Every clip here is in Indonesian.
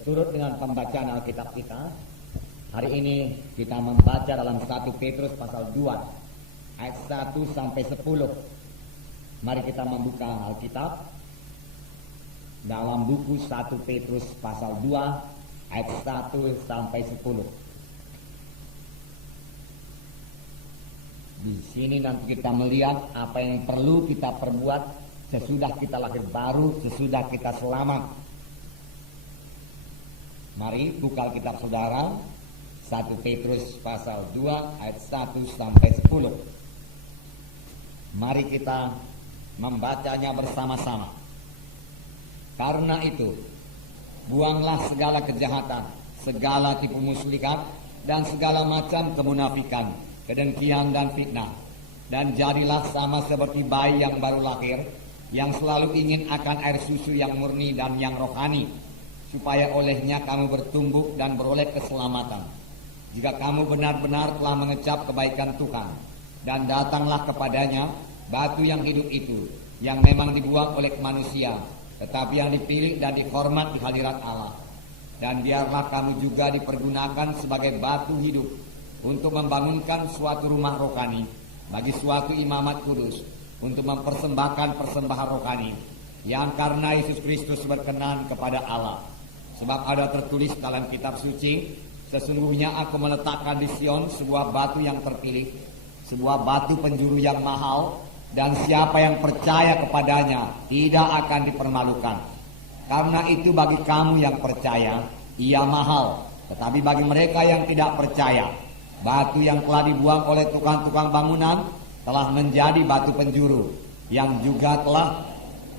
Seturut dengan pembacaan Alkitab kita, hari ini kita membaca dalam 1 Petrus pasal 2 ayat 1 sampai 10. Mari kita membuka Alkitab dalam buku 1 Petrus pasal 2 ayat 1 sampai 10. Di sini nanti kita melihat apa yang perlu kita perbuat sesudah kita lahir baru, sesudah kita selamat. Mari buka Alkitab saudara, 1 Petrus pasal 2 ayat 1 sampai 10. Mari kita membacanya bersama-sama. Karena itu, buanglah segala kejahatan, segala tipu muslihat, dan segala macam kemunafikan, kedengkian dan fitnah. Dan jadilah sama seperti bayi yang baru lahir, yang selalu ingin akan air susu yang murni dan yang rohani, supaya olehnya kamu bertumbuh dan beroleh keselamatan. Jika kamu benar-benar telah mengecap kebaikan Tuhan, dan datanglah kepadanya batu yang hidup itu, yang memang dibuang oleh manusia, tetapi yang dipilih dan dihormat di hadirat Allah. Dan biarlah kamu juga dipergunakan sebagai batu hidup untuk membangunkan suatu rumah rohani bagi suatu imamat kudus, untuk mempersembahkan persembahan rohani yang karena Yesus Kristus berkenan kepada Allah. Sebab ada tertulis dalam kitab suci, sesungguhnya aku meletakkan di Sion sebuah batu yang terpilih, sebuah batu penjuru yang mahal, dan siapa yang percaya kepadanya tidak akan dipermalukan. Karena itu bagi kamu yang percaya, ia mahal. Tetapi bagi mereka yang tidak percaya, batu yang telah dibuang oleh tukang-tukang bangunan telah menjadi batu penjuru, yang juga telah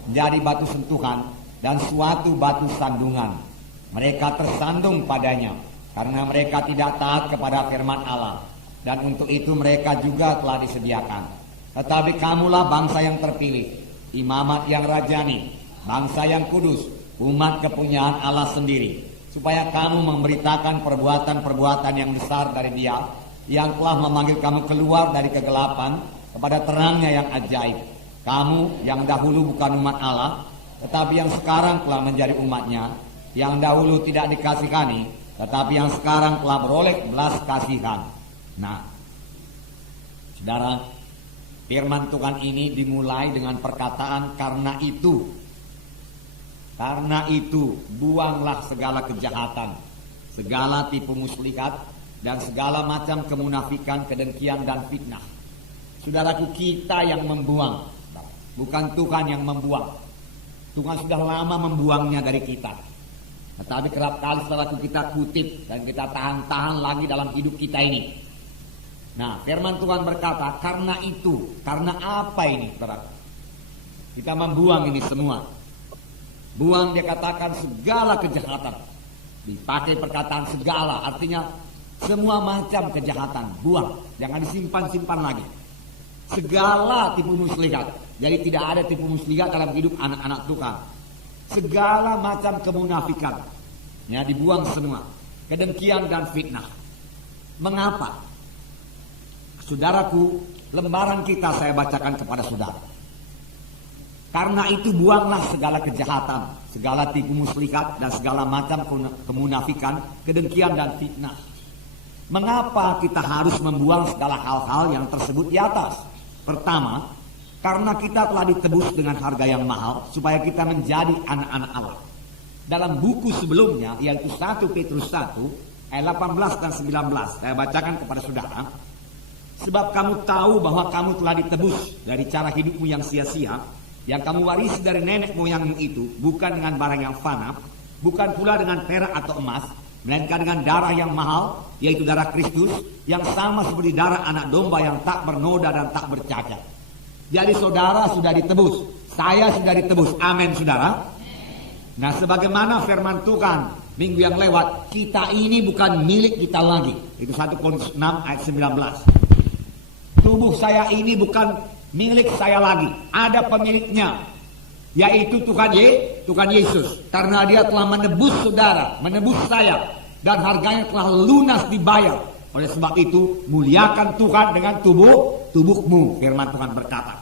menjadi batu sentuhan dan suatu batu sandungan. Mereka tersandung padanya karena mereka tidak taat kepada firman Allah, dan untuk itu mereka juga telah disediakan. Tetapi kamulah bangsa yang terpilih, imamat yang rajani, bangsa yang kudus, umat kepunyaan Allah sendiri, supaya kamu memberitakan perbuatan-perbuatan yang besar dari Dia yang telah memanggil kamu keluar dari kegelapan kepada terangnya yang ajaib. Kamu yang dahulu bukan umat Allah, tetapi yang sekarang telah menjadi umatnya, yang dahulu tidak dikasihani, tetapi yang sekarang telah beroleh belas kasihan. Nah, saudara, firman Tuhan ini dimulai dengan perkataan karena itu. Karena itu, buanglah segala kejahatan, segala tipu muslihat, dan segala macam kemunafikan, kedengkian dan fitnah. Saudaraku, kita yang membuang, bukan Tuhan yang membuang. Tuhan sudah lama membuangnya dari kita. Tetapi kerap kali setelah kita kutip dan kita tahan-tahan lagi dalam hidup kita ini. Nah, firman Tuhan berkata, karena itu, karena apa ini, saudara? Kita membuang ini semua. Buang, dia katakan segala kejahatan. Dipakai perkataan segala, artinya semua macam kejahatan. Buang, jangan disimpan-simpan lagi. Segala tipu muslihat. Jadi tidak ada tipu muslihat dalam hidup anak-anak Tuhan. Segala macam kemunafikan, ya, dibuang semua. Kedengkian dan fitnah. Mengapa? Saudaraku, lembaran kita saya bacakan kepada saudara. Karena itu buanglah segala kejahatan, segala tipu muslihat, dan segala macam kemunafikan, kedengkian dan fitnah. Mengapa kita harus membuang segala hal-hal yang tersebut di atas? Pertama, karena kita telah ditebus dengan harga yang mahal, supaya kita menjadi anak-anak Allah. Dalam buku sebelumnya, yaitu 1 Petrus 1, ayat 18 dan 19, saya bacakan kepada saudara. Sebab kamu tahu bahwa kamu telah ditebus dari cara hidupmu yang sia-sia, yang kamu warisi dari nenek moyangmu itu, bukan dengan barang yang fana, bukan pula dengan perak atau emas, melainkan dengan darah yang mahal, yaitu darah Kristus, yang sama seperti darah anak domba yang tak bernoda dan tak bercacat. Jadi saudara sudah ditebus, saya sudah ditebus, amin saudara. Nah, sebagaimana firman Tuhan minggu yang lewat, kita ini bukan milik kita lagi. Itu 1 Korintus 6 ayat 19. Tubuh saya ini bukan milik saya lagi, ada pemiliknya, yaitu Tuhan Yesus. Karena Dia telah menebus saudara, menebus saya, dan harganya telah lunas dibayar. Oleh sebab itu, muliakan Tuhan dengan tubuhmu, firman Tuhan berkata.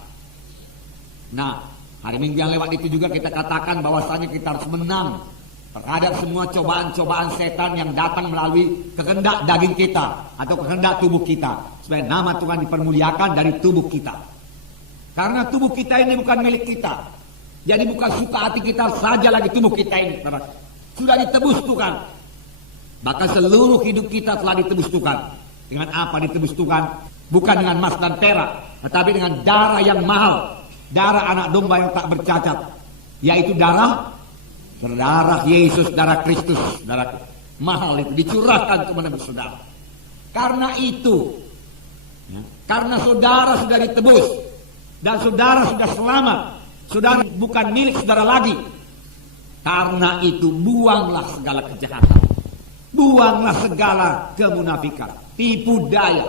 Nah, hari Minggu yang lewat itu juga kita katakan bahwasanya kita harus menang terhadap semua cobaan-cobaan setan yang datang melalui kehendak daging kita atau kehendak tubuh kita, supaya nama Tuhan dipermuliakan dari tubuh kita. Karena tubuh kita ini bukan milik kita, jadi bukan suka hati kita saja lagi tubuh kita ini, sudah ditebus Tuhan. Bahkan seluruh hidup kita telah ditebus Tuhan. Dengan apa ditebus Tuhan? Bukan dengan emas dan perak, tetapi dengan darah yang mahal, darah anak domba yang tak bercacat, yaitu darah Yesus, darah Kristus, darah mahal itu dicurahkan kepada saudara. Karena itu, karena saudara sudah ditebus dan saudara sudah selamat, saudara bukan milik saudara lagi. Karena itu buanglah segala kejahatan, buanglah segala kemunafikan, tipu daya,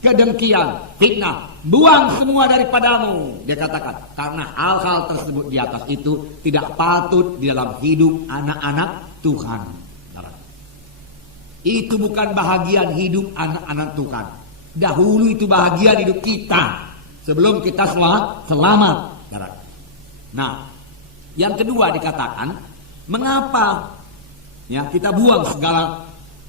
kedengkian, fitnah, buang semua daripadamu. Dia katakan, karena hal-hal tersebut di atas itu tidak patut di dalam hidup anak-anak Tuhan. Itu bukan bahagian hidup anak-anak Tuhan. Dahulu itu bahagian hidup kita sebelum kita selamat. Nah, yang kedua dikatakan, mengapa ya kita buang segala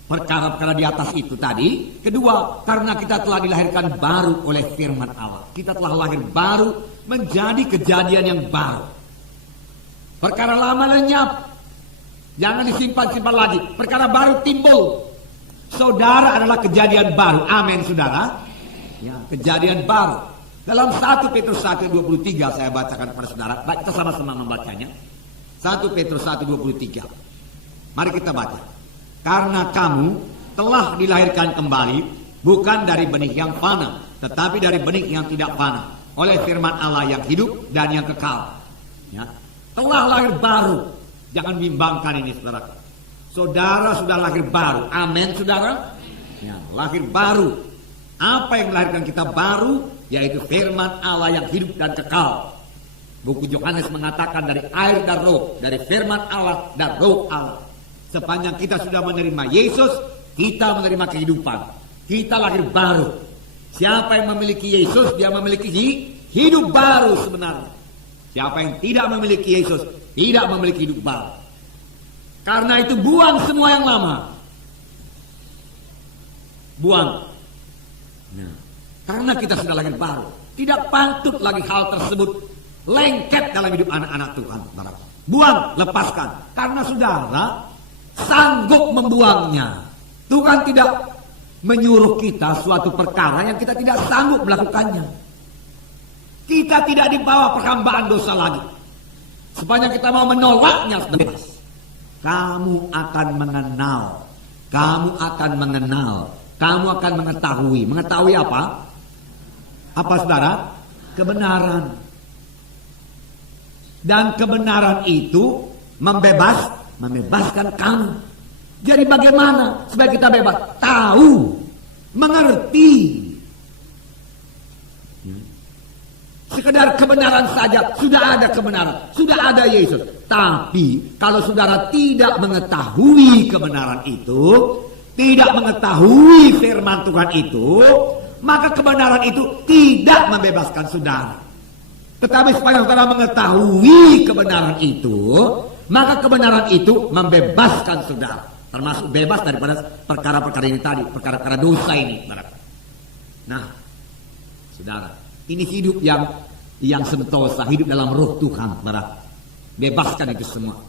perkara-perkara di atas itu tadi? Kedua, karena kita telah dilahirkan baru oleh firman Allah. Kita telah lahir baru menjadi kejadian yang baru. Perkara lama lenyap, jangan disimpan-simpan lagi. Perkara baru timbul. Saudara adalah kejadian baru. Amin, saudara. Ya, kejadian baru. Dalam 1 Petrus 1:23 saya bacakan kepada saudara. Baik, kita sama-sama membacanya. 1 Petrus 1:23. Mari kita baca. Karena kamu telah dilahirkan kembali, bukan dari benih yang fana, tetapi dari benih yang tidak fana, oleh firman Allah yang hidup dan yang kekal. Ya. Telah lahir baru. Jangan bimbangkan ini, saudara. Saudara sudah lahir baru. Amin, saudara. Ya, lahir baru. Apa yang melahirkan kita baru? Yaitu firman Allah yang hidup dan kekal. Buku Yohanes mengatakan dari air dan roh, dari firman Allah dan roh Allah. Sepanjang kita sudah menerima Yesus, kita menerima kehidupan. Kita lahir baru. Siapa yang memiliki Yesus, dia memiliki hidup baru sebenarnya. Siapa yang tidak memiliki Yesus, tidak memiliki hidup baru. Karena itu buang semua yang lama. Buang. Nah, karena kita sudah lahir baru, tidak patut lagi hal tersebut lengket dalam hidup anak-anak Tuhan. Buang, lepaskan. Karena saudara sanggup membuangnya. Tuhan tidak menyuruh kita suatu perkara yang kita tidak sanggup melakukannya. Kita tidak dibawa perhambaan dosa lagi. Sepanjang kita mau menolaknya, bebas. Kamu akan mengenal. Kamu akan mengenal. Kamu akan mengetahui. Mengetahui apa? Apa, saudara? Kebenaran. Dan kebenaran itu membebaskan kamu. Jadi bagaimana supaya kita bebas? Tahu, mengerti. Sekedar kebenaran saja, sudah ada kebenaran, sudah ada Yesus. Tapi kalau saudara tidak mengetahui kebenaran itu, tidak mengetahui firman Tuhan itu, maka kebenaran itu tidak membebaskan saudara. Tetapi supaya saudara mengetahui kebenaran itu, maka kebenaran itu membebaskan saudara. Termasuk bebas daripada perkara-perkara ini tadi, perkara-perkara dosa ini. Nah, saudara, ini hidup yang sentosa, hidup dalam roh Tuhan. Bebaskan itu semua.